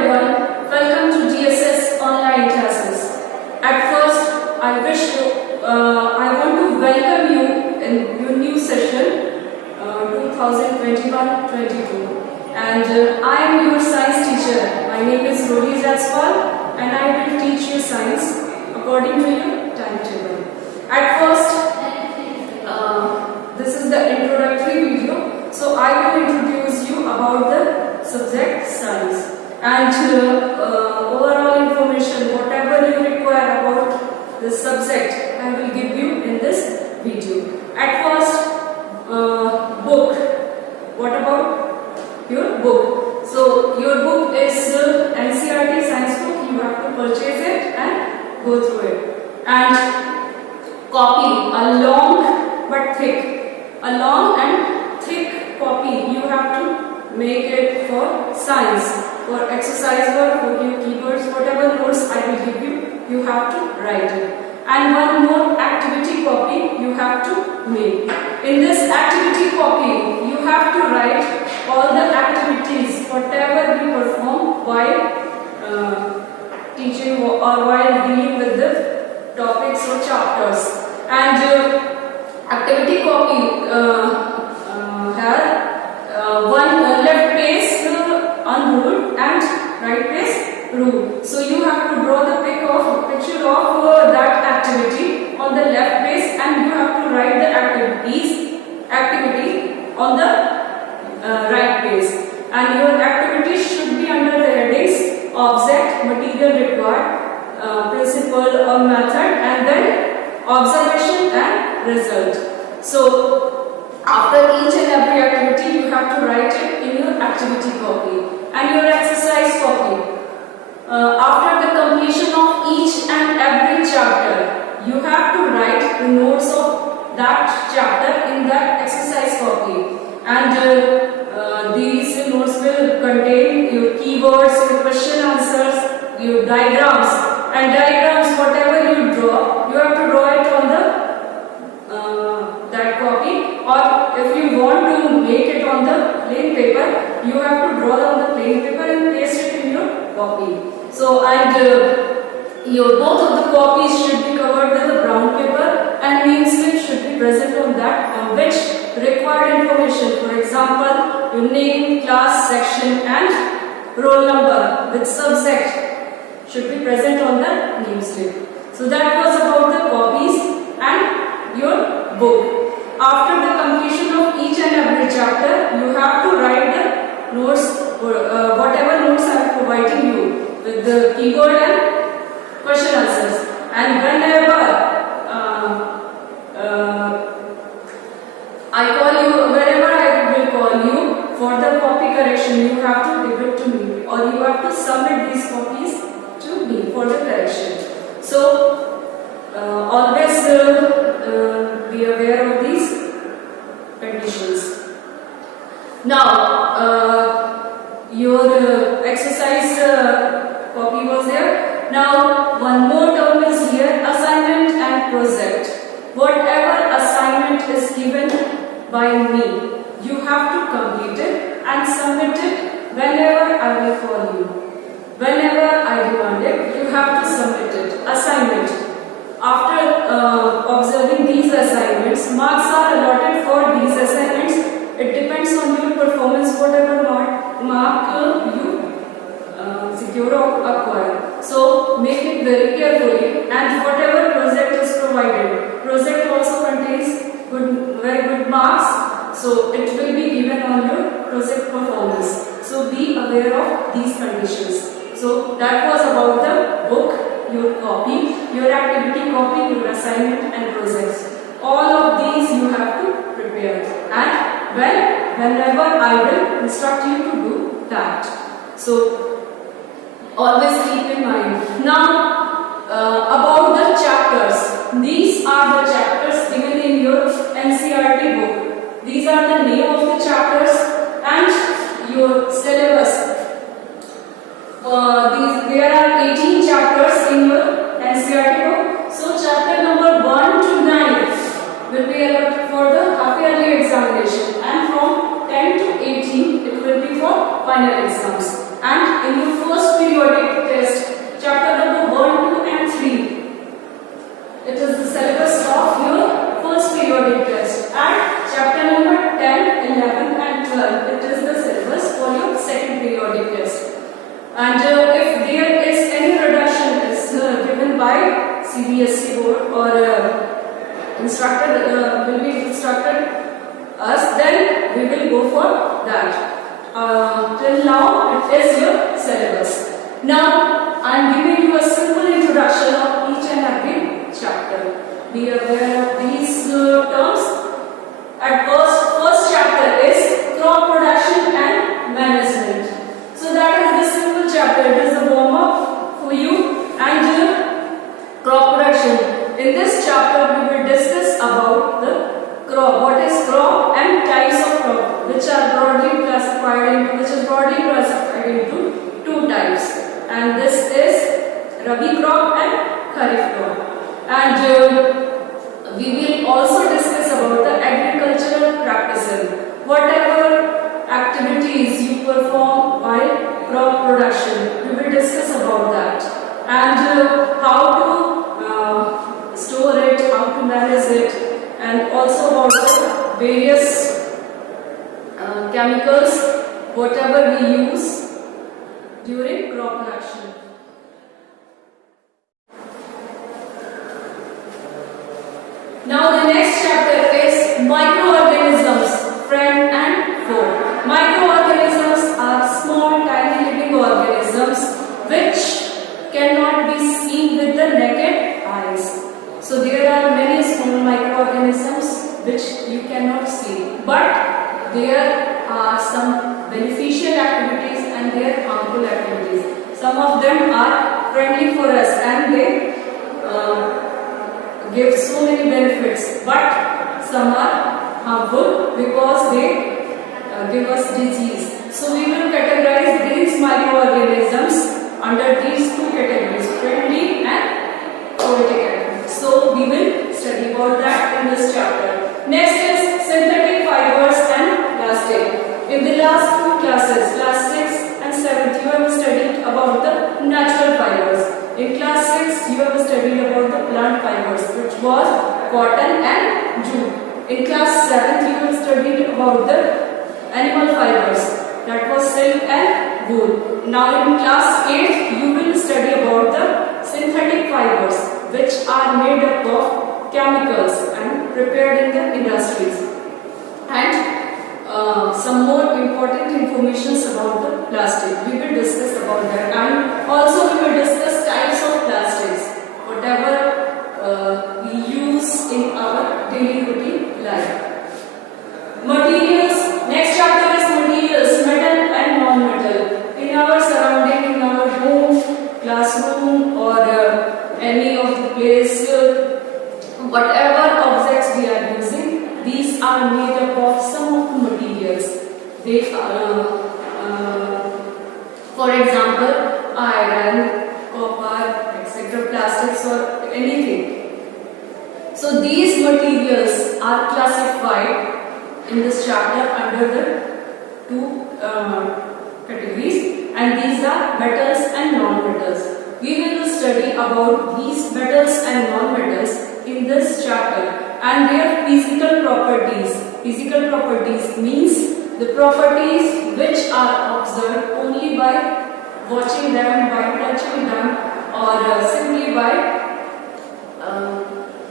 everyone, welcome to DSS online classes. At first, I want to welcome you in your new session 2021-22, and I am your science teacher. My name is Rohit Jaiswal and I will teach you science according to your timetable. At first, this is the introductory video, so I will introduce you about the subject science and overall information, whatever you require about the subject, I will give you in this video. At first, book. What about your book? So your book is NCERT science book. You have to purchase it and go through it. And copy, a long but thick, a long and thick copy. You have to make it for science, for exercise work, for your keywords, whatever notes I will give you, you have to write it. And one more activity copy you have to make. In this activity copy, you have to write all the activities, whatever you perform while teaching or while dealing with the topics or chapters. And activity copy have one left face unruled and right face ruled. So you have to draw the picture of that activity on the left face, and you have to write the activity on the right face. And your activities should be under the headings object, material required, principle or method, and then observation and result. So after each and every activity, you have to write it in your activity copy. And your exercise copy. After the completion of each and every chapter, you have to write the notes of that chapter in that exercise copy. And these notes will contain your keywords, your question answers, your diagrams. And diagrams, whatever you draw, you have to draw it on the that copy. Or if you want to make it on the plain paper, you have to draw on the plain paper and paste it in your copy. So, and your both of the copies should be covered with a brown paper, and name slip should be present on that, on which required information, for example, your name, class, section, and roll number with subject should be present on the name slip. So that was about the copies and your book. After the completion of each and every chapter, you have to write the notes, whatever notes I am providing you with the keyword and question answers. And whenever whenever I will call you for the copy correction, you have to give it to me, or you have to submit these copies to me for the correction. So always be aware of these conditions. Now your exercise copy was there. Now one more term is here, assignment and project. Whatever assignment is given by me, you have to complete it and submit it whenever I will call you. Whenever I demand it, you have to submit it. Assignment. After observing these assignments, marks are allotted for these assignments. It depends on your performance, whatever mark you secure or acquire. So make it very carefully, and whatever project is provided, project also contains very good marks, so it will be given on your project performance. So be aware of these conditions. So that was about the book, your copy, your activity copy, your assignment and projects. All of these you have to prepare, and whenever I will instruct you to do that. So always keep in mind. Now about the chapters. These are the chapters given in your NCERT book. These are the name of the chapters and your syllabus. There are 18 chapters in your NCERT book. So chapter number 1 to 9 will be allotted for the half-yearly examination, and from 10 to 18 it will be for final exams. And in your first CBSE board or will be instructed us, then we will go for that. Till now it is your syllabus. Now I am giving you a simple introduction of each and every chapter. Be aware of these terms. At first chapter is crop production and management. So that is the simple chapter. It is a warm up for you and crop production. In this chapter we will discuss about the crop. What is crop and types of crop, which is broadly classified into two types. And this is Rabi crop and Kharif crop. And we will also discuss about the agricultural practices. Whatever activities you perform while crop production, we will discuss about that. And how to store it, how to manage it, and also about the various chemicals, whatever we use during crop production. Now the next chapter is microorganisms, friend and foe. Microorganisms are small tiny living organisms which cannot be seen with the naked eyes. So there are many small microorganisms which you cannot see, but there are some beneficial activities and there are harmful activities. Some of them are friendly for us and they give so many benefits, but some are harmful because they give us disease. So we will categorize these microorganisms under these two categories, friendly and photic. So we will study about that in this chapter. Next is synthetic fibers and plastic. In the last two classes, class 6th and 7th, you have studied about the natural fibers. In class 6, you have studied about the plant fibers, which was cotton and jute. In class 7th, you have studied about the animal fibers, that was silk and wool. Now in class 8, you will study about the synthetic fibers, which are made up of chemicals and prepared in the industries. And some more important information about the plastic. We will discuss about that, and also we will discuss types of plastics, whatever we use in our daily routine life. Materials. Next chapter is materials, metal and non-metal. In our surrounding, in our home, classroom, or any of the place, whatever objects we are using, these are made up of some of the materials. They are, for example, iron, copper, etc., plastics or anything. So these materials are classified in this chapter under the two categories, and these are metals and non-metals. We will study about these metals and non-metals in this chapter and their physical properties. Physical properties means the properties which are observed only by watching them, by touching them, or simply by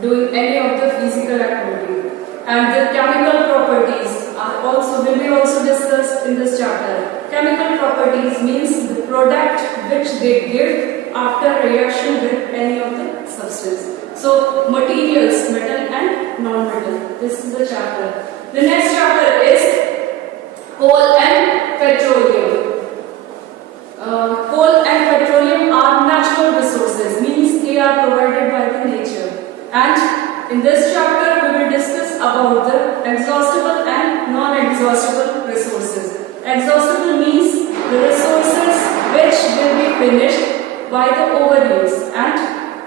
doing any of the physical activity. And the chemical properties will be also discussed in this chapter. Chemical properties means the product which they give after reaction with any of the substance. So materials, metal and non-metal. This is the chapter. The next chapter is coal and petroleum. Coal and petroleum are natural resources, means they are provided by the nature. And in this chapter we will discuss about the exhaustible and non-exhaustible resources. Exhaustible means the resources which will be finished by the overuse, and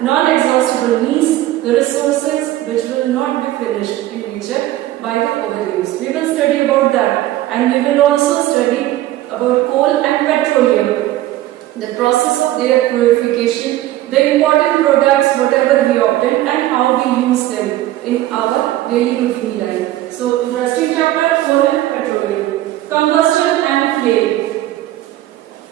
non-exhaustible means the resources which will not be finished in nature by the overuse. We will study about that, and we will also study about coal and petroleum, the process of their purification, the important products whatever we obtain, and how we use them in our daily routine life. So, interesting chapter, coal and petroleum. Combustion and flame.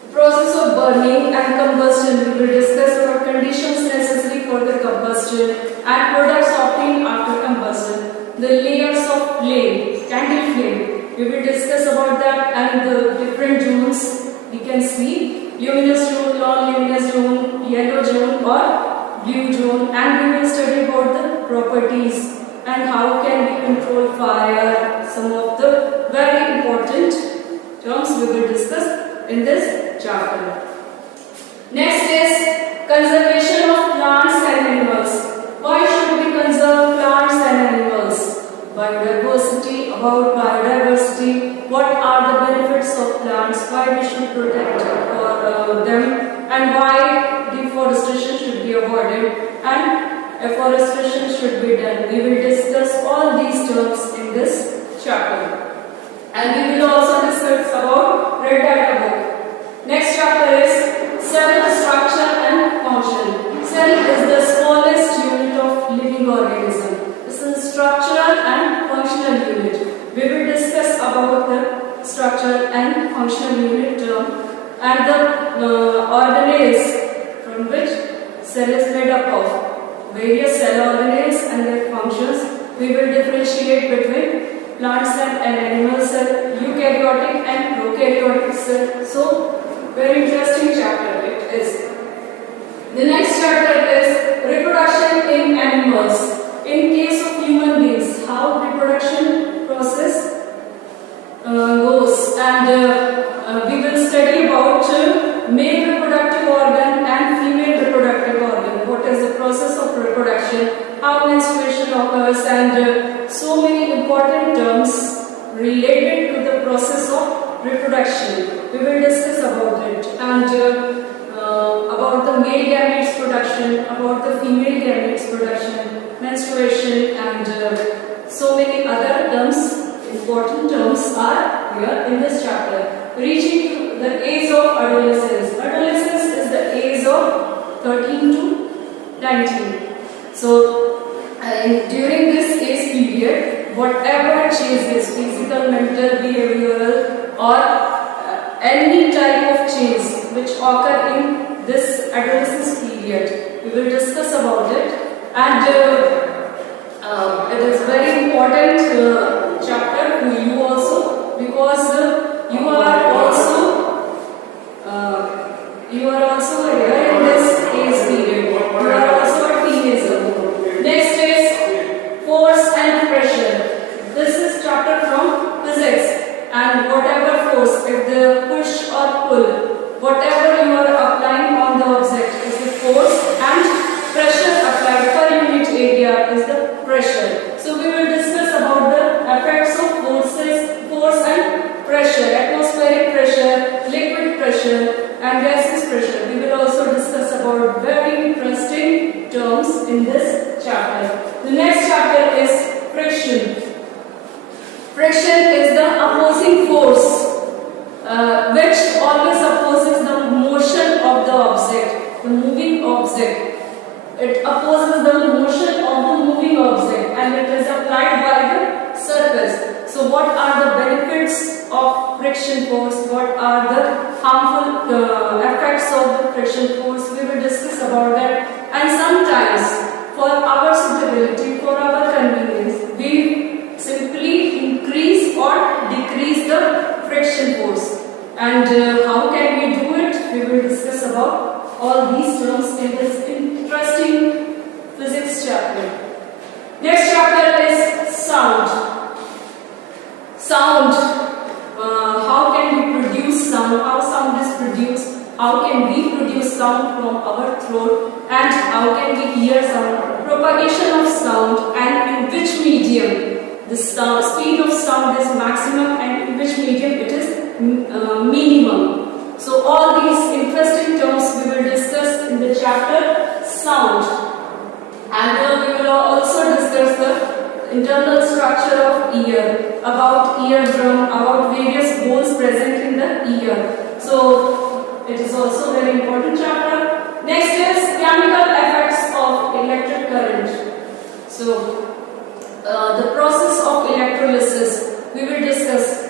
The process of burning and combustion. We will discuss about conditions necessary for the combustion combustion and products obtained after combustion. The layers of flame, candle flame, we will discuss about that, and the different zones we can see: luminous zone, non-luminous zone, yellow zone or blue zone, and we will study about the properties and how can we control fire. Some of the very important terms we will discuss in this chapter. Next is conservation of plants and animals. Why should we conserve plants and animals? Biodiversity, about biodiversity, what are the benefits of plants, why we should protect them, and why deforestation should be avoided and afforestation should be done. We will discuss all these terms in this chapter. And we will also discuss about red data book. Next chapter is cell structure and function. Cell is the smallest unit of living organism. This is structural and functional unit. We will discuss about the structural and functional unit term and the organelles from which cell is made up of. Various cell organelles and their functions. We will differentiate between plants and animal cell, eukaryotic and prokaryotic cell. So, very interesting chapter it is. The next chapter is reproduction in animals. In case of human beings, how reproduction process goes, and we will study about male reproductive organ and female reproductive organ. What is the process of reproduction, how menstruation occurs, and so many important terms related to the process of reproduction. We will discuss about it, and about the male gametes production, about the female gametes production, menstruation, and so many other terms, important terms are here in this chapter. Reaching to the age of adolescence. Adolescence is the age of 13 to 19. So, during this age period, whatever changes, physical, mental, behavioral, or any type of change which occur in this adolescence period, we will discuss about it, and it is very important chapter to you also, because you are also here in this age period. You are also a teenager. Next is force and pressure. This is chapter from physics, and whatever force, if the push or pull, whatever you are applying on the object is the force, and pressure applied per unit area is the pressure. So we will discuss about the effects of force and pressure, atmospheric pressure, liquid pressure, and gaseous pressure. We will also discuss about very interesting terms in this chapter. The next chapter is friction. Friction is the opposing force which always opposes the motion of the object, the moving object. It opposes the motion of the moving object, and it is applied by the surface. So what are the benefits of friction force? What are the harmful effects of the friction force? We will discuss about that. And sometimes, for our suitability, for our convenience, we simply increase or decrease the friction force. And how can we do it? We will discuss about all these terms in this interesting physics chapter. Next chapter is sound. Sound. How can we produce sound? How sound is produced? How can we produce sound from our throat? And how can we hear sound? Propagation of sound, and in which medium the speed of sound is maximum, and in which medium it is minimum. So all these interesting terms we will discuss in the chapter sound, and we will also discuss the internal structure of ear, about eardrum, about various bones present in the ear. So it is also a very important chapter. Next is chemical effects of electric current. So the process of electrolysis we will discuss.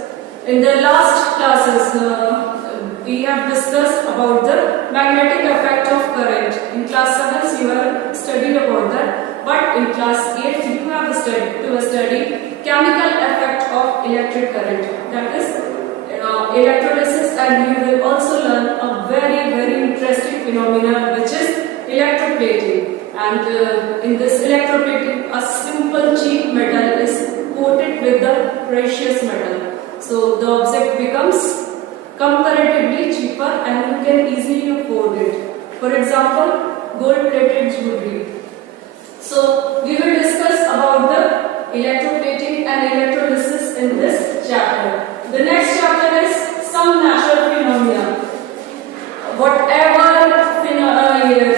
In the last classes we have discussed about the magnetic effect of current. In class 7 you have studied about that. in class 8th you have to study chemical effect of electric current, that is electrolysis, and you will also learn a very interesting phenomena which is electroplating. And in this electroplating, a simple cheap metal is coated with the precious metal, so the object becomes comparatively cheaper and you can easily afford it. For example, gold plated jewelry. So we will discuss about the electroplating and electrolysis in this chapter. The next chapter is some natural phenomena. Whatever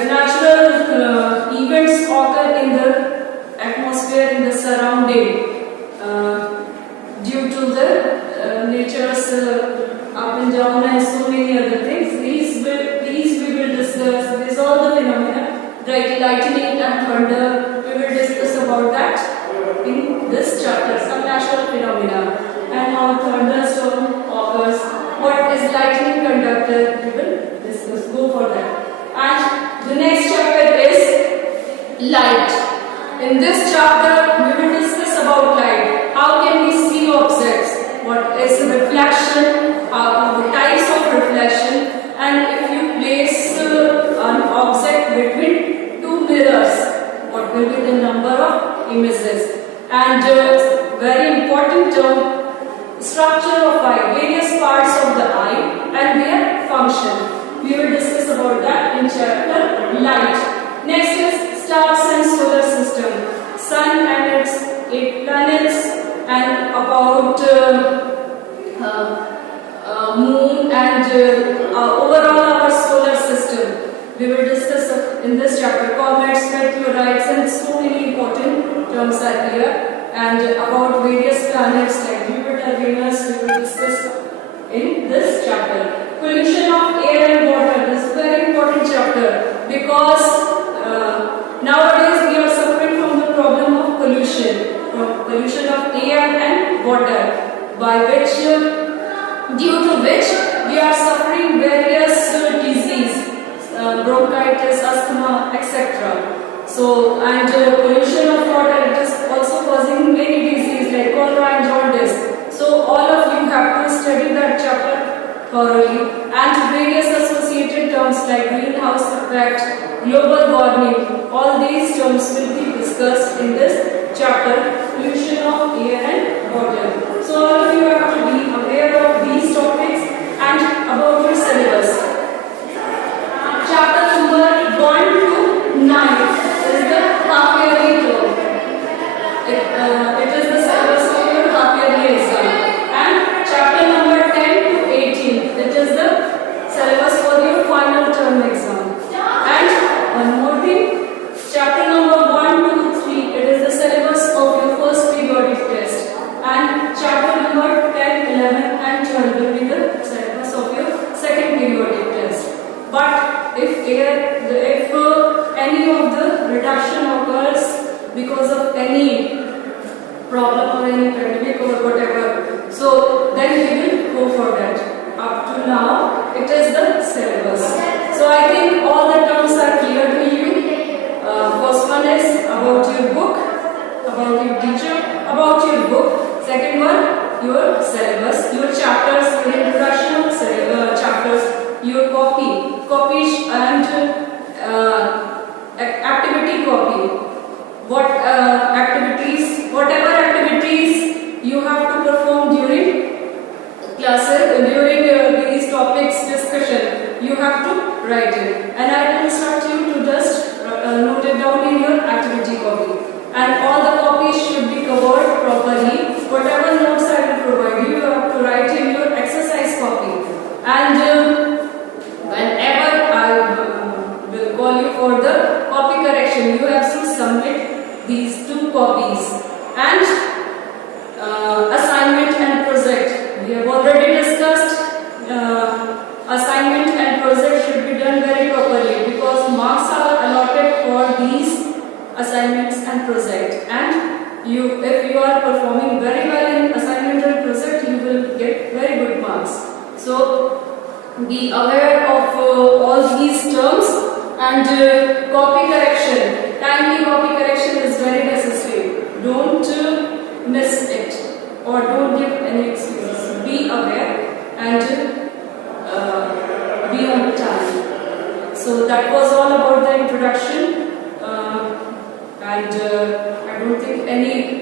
natural events occur in the atmosphere, in the surrounding, due to the nature's up and down and so many other things. These we will discuss. These all the phenomena, like lightning and thunder. We will discuss about that in this chapter. Some natural phenomena and how thunderstorm occurs. What is lightning conductor? We will discuss. Go for that. And the next chapter is light. In this chapter, we will discuss about light. How can we see objects? What is reflection? The types of reflection, and if you place an object between two mirrors, what will be the number of images? And very important term, structure of eye, various parts of the eye and their function. We will discuss about that in chapter light. Next is stars and solar system, sun and its 8 planets, and about moon and overall our solar system. We will discuss in this chapter comets, meteorites, and so many important terms are here. And about various planets like Jupiter, Venus, we will discuss in this chapter. Pollution of air and water. This is a very important chapter because nowadays we are suffering from the problem of pollution of air and water, by which due to which we are suffering various disease, bronchitis, asthma, etc. So, and pollution of water, it is also causing many diseases like cholera and jaundice. So, all of you have to study that chapter thoroughly, and various associated terms like greenhouse effect, global warming, all these terms will be discussed in this chapter, pollution of air and water. So all of you have to be aware of these topics and about your syllabus. Chapter number 1 to 9 is the half-yearly term. It is the syllabus of your half-yearly exam. And chapter number 10 to 18, it is the syllabus for your final term exam. And one more thing, chapter number 1 to 3, it is the syllabus of your first periodic test. And chapter number 10, 11 and 12 will be the syllabus of your second periodic test. But if any of the reduction occurs because of any problem or any pandemic or whatever, so then we will go for that. Up to now, it is the syllabus. So I think all the terms are clear to you. First one is about your book, about your teacher, about your book. Second one, your syllabus, your chapters, your introduction of chapters, your copies and activity copy. Whatever activities you have to perform during classes, during these topics discussion, you have to write it. And I will instruct you to just note it down in your activity copy. And all the copies should be covered properly. Whatever notes I will provide you, you have to write in your exercise copy. And whenever I will call you for the copy correction, you have to submit these 2 copies. And assignment and project. We have already discussed assignment and project should be done very properly because marks are allotted for these assignments and project. And if you are performing very well in assignment and project, you will get very good marks. So be aware of all these terms. And copy correction, timely copy correction is very and I don't think any